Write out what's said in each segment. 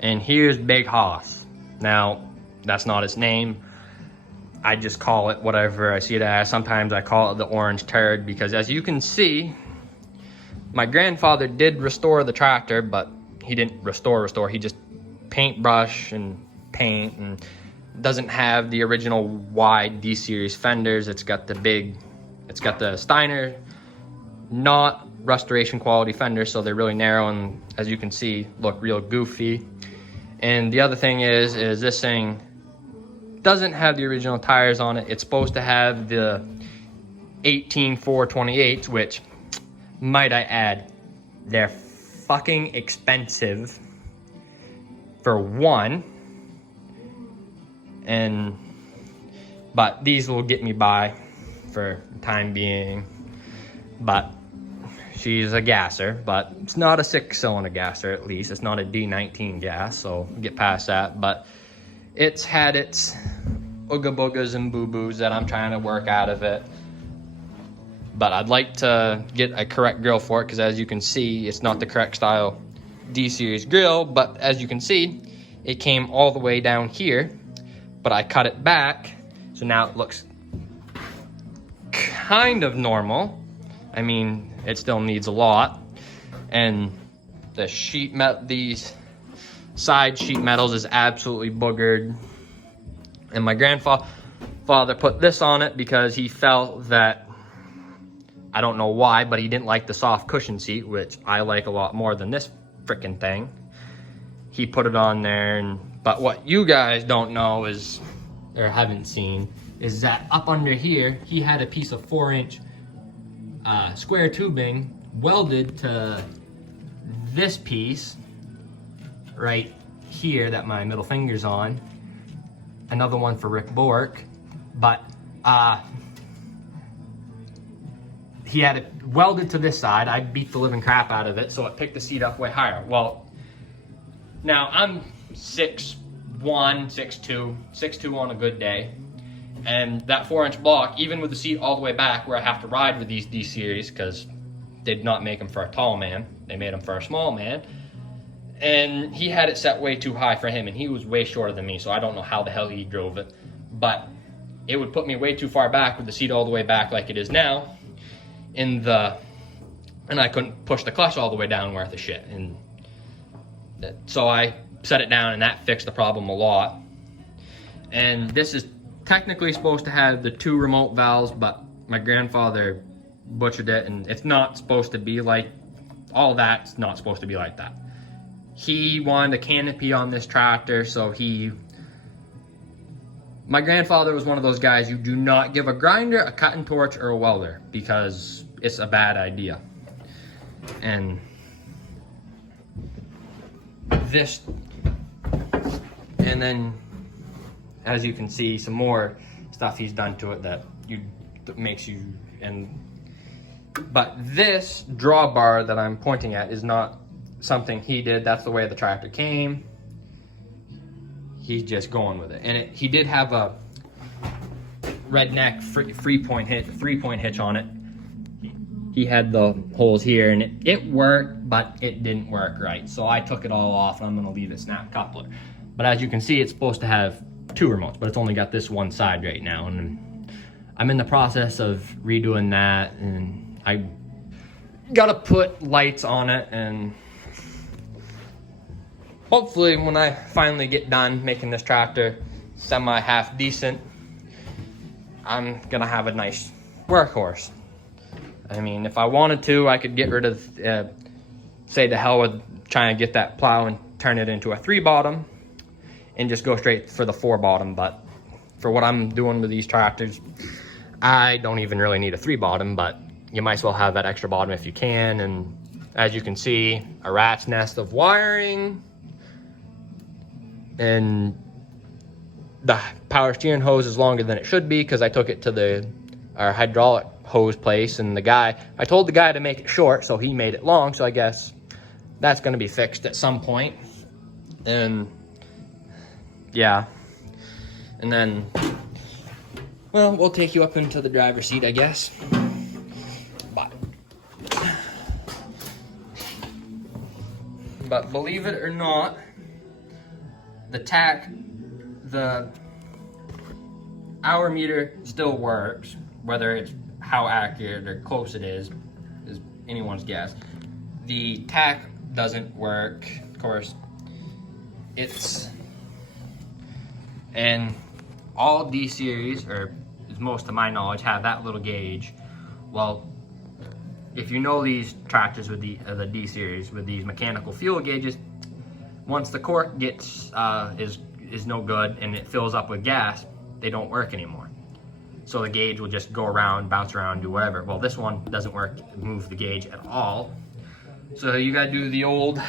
And here's Big Hoss. Now, that's not his name. I just call it whatever I see it as. Sometimes I call it the orange turd because, as you can see, my grandfather did restore the tractor, but he didn't restore. He just paintbrush and paint, and doesn't have the original wide D-series fenders. It's got the Steiner, not restoration quality fenders, so they're really narrow and, as you can see, look real goofy. And the other thing is this thing doesn't have the original tires on it. It's supposed to have the 18-428s, which, might I add, they're fucking expensive for one. But these will get me by for the time being. But she's a gasser, but it's not a 6-cylinder gasser, at least. It's not a D19 gas, so get past that. But it's had its ooga boogas and boo-boos that I'm trying to work out of it. But I'd like to get a correct grill for it, because as you can see, it's not the correct style D-series grill. But as you can see, it came all the way down here, but I cut it back, so now it looks kind of normal. I mean, it still needs a lot. And these side sheet metals is absolutely boogered. And my grandfather put this on it because he felt that, I don't know why, but he didn't like the soft cushion seat, which I like a lot more than this frickin' thing. He put it on there, but what you guys don't know is, or haven't seen, is that up under here, he had a piece of 4-inch square tubing welded to this piece right here that my middle finger's on. Another one for Rick Bork, but he had it welded to this side. I beat the living crap out of it, so it picked the seat up way higher. Well, now I'm 6'1", 6'2" on a good day. And that 4-inch block, even with the seat all the way back where I have to ride with these D-series, because they did not make them for a tall man, they made them for a small man. And he had it set way too high for him, and he was way shorter than me, so I don't know how the hell he drove it. But it would put me way too far back with the seat all the way back like it is now, and I couldn't push the clutch all the way down worth of shit. And so I set it down, and that fixed the problem a lot. And this is technically supposed to have the 2 remote valves, but my grandfather butchered it, and it's not supposed to be like, all that's not supposed to be like that. He wanted a canopy on this tractor, so my grandfather was one of those guys, you do not give a grinder, a cutting torch, or a welder, because it's a bad idea. And then, as you can see, some more stuff he's done to it that makes you, but this drawbar that I'm pointing at is not something he did. That's the way the tractor came. He's just going with it. And he did have a redneck three-point hitch on it. He had the holes here, and it worked, but it didn't work right. So I took it all off, and I'm gonna leave it snap coupler. But as you can see, it's supposed to have 2 remotes, but it's only got this one side right now. And I'm in the process of redoing that, and I gotta put lights on it, and hopefully when I finally get done making this tractor semi-half decent, I'm gonna have a nice workhorse. I mean, if I wanted to, I could get rid of, say the hell with trying to get that plow and turn it into a 3-bottom and just go straight for the 4-bottom. But for what I'm doing with these tractors, I don't even really need a 3-bottom, but you might as well have that extra bottom if you can. And as you can see, a rat's nest of wiring, and the power steering hose is longer than it should be because I took it to our hydraulic hose place, and I told the guy to make it short, so he made it long. So I guess that's going to be fixed at some point. And yeah, and then, well, we'll take you up into the driver's seat, I guess. But believe it or not, the tach, the hour meter still works, whether it's how accurate or close it is anyone's guess. The tach doesn't work, of course. And all D series, or as most of my knowledge, have that little gauge. Well, if you know these tractors with the D series with these mechanical fuel gauges, once the cork gets is no good and it fills up with gas, they don't work anymore. So the gauge will just go around, bounce around, do whatever. Well, this one doesn't work, move the gauge at all. So you gotta do the old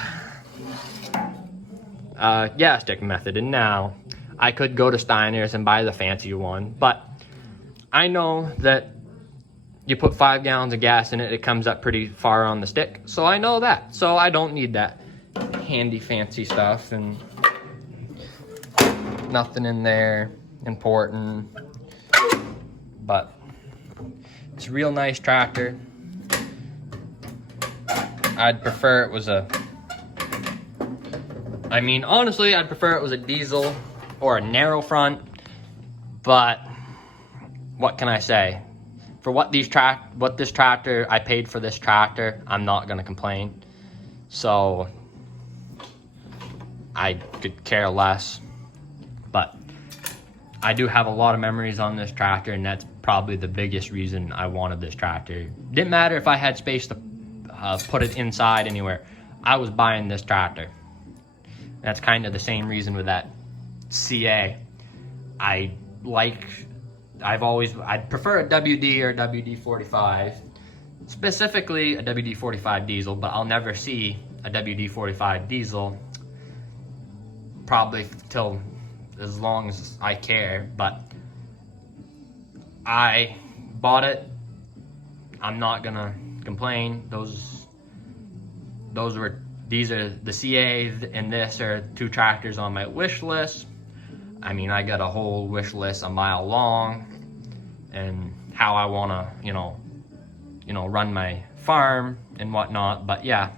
gas stick method. And now I could go to Steiner's and buy the fancy one, but I know that you put 5 gallons of gas in it, it comes up pretty far on the stick. So I know that. So I don't need that handy fancy stuff and nothing in there important. But it's a real nice tractor. I'd prefer it was honestly, I'd prefer it was a diesel or a narrow front, but what can I say? For what this tractor, I paid for this tractor, I'm not gonna complain. So I could care less, but I do have a lot of memories on this tractor, and that's probably the biggest reason I wanted this tractor. Didn't matter if I had space to put it inside anywhere. I was buying this tractor. That's kind of the same reason with that CA. I'd prefer a WD or a WD-45, specifically a WD-45 diesel, but I'll never see a WD-45 diesel probably till as long as I care. But I bought it. I'm not gonna complain. These are the CA and this are 2 tractors on my wish list. I mean, I got a whole wish list a mile long, and how I wanna, run my farm and whatnot. But yeah,